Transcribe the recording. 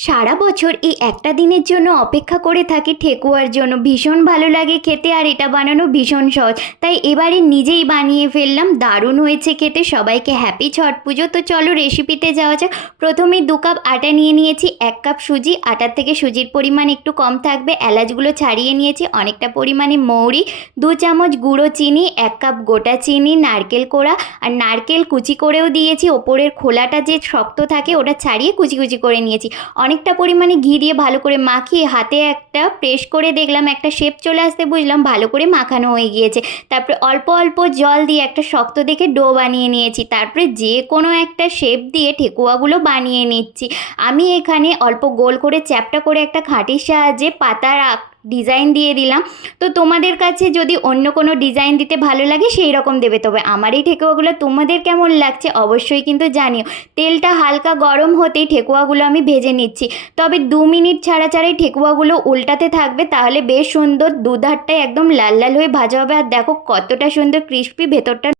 সারা বছর এই একটা দিনের জন্য অপেক্ষা করে থাকি ঠেকুয়ার জন্য। ভীষণ ভালো লাগে খেতে, আর এটা বানানো ভীষণ সহজ। তাই এবারে নিজেই বানিয়ে ফেললাম। দারুণ হয়েছে খেতে। সবাইকে হ্যাপি ছট পুজো। তো চলো রেসিপিতে যাওয়া যাক। প্রথমে 2 কাপ আটা নিয়ে নিয়েছি, 1 কাপ সুজি। আটার থেকে সুজির পরিমাণ একটু কম থাকবে। এলাচগুলো ছাড়িয়ে নিয়েছি, অনেকটা পরিমাণে মৌরি, 2 চামচ গুঁড়ো চিনি, 1 কাপ গোটা চিনি, নারকেল কোড়া, আর নারকেল কুচি করেও দিয়েছি। ওপরের খোলাটা যে শক্ত থাকে ওটা ছাড়িয়ে কুচি কুচি করে নিয়েছি। অনেকটা পরিমাণে ঘি দিয়ে ভালো করে মাখিয়ে হাতে একটা প্রেস করে দেখলাম একটা শেপ চলে আসতে, বুঝলাম ভালো করে মাখানো হয়ে গিয়েছে। তারপরে অল্প অল্প জল দিয়ে একটা শক্ত দেখে ডো বানিয়ে নিয়েছি। তারপরে যে কোনো একটা শেপ দিয়ে ঠেকুয়াগুলো বানিয়ে নিচ্ছি। আমি এখানে অল্প গোল করে চ্যাপ্টা করে একটা খাঁটির সাহায্যে পাতার ডিজাইন দিয়ে দিলাম। তো তোমাদের কাছে যদি অন্য কোনো ডিজাইন দিতে ভালো লাগে সেই রকম দেবে। তবে আমার এই ঠেকুয়াগুলো তোমাদের কেমন লাগছে অবশ্যই কিন্তু জানিও। তেলটা হালকা গরম হতেই ঠেকুয়াগুলো আমি ভেজে নিচ্ছি। তবে 2 মিনিট ছাড়া ছাড়াই ঠেকুয়াগুলো উল্টাতে থাকবে, তাহলে বেশ সুন্দর দুধারটাই একদম লাল লাল হয়ে ভাজা হবে। আর দেখো কতটা সুন্দর ক্রিস্পি, ভেতরটা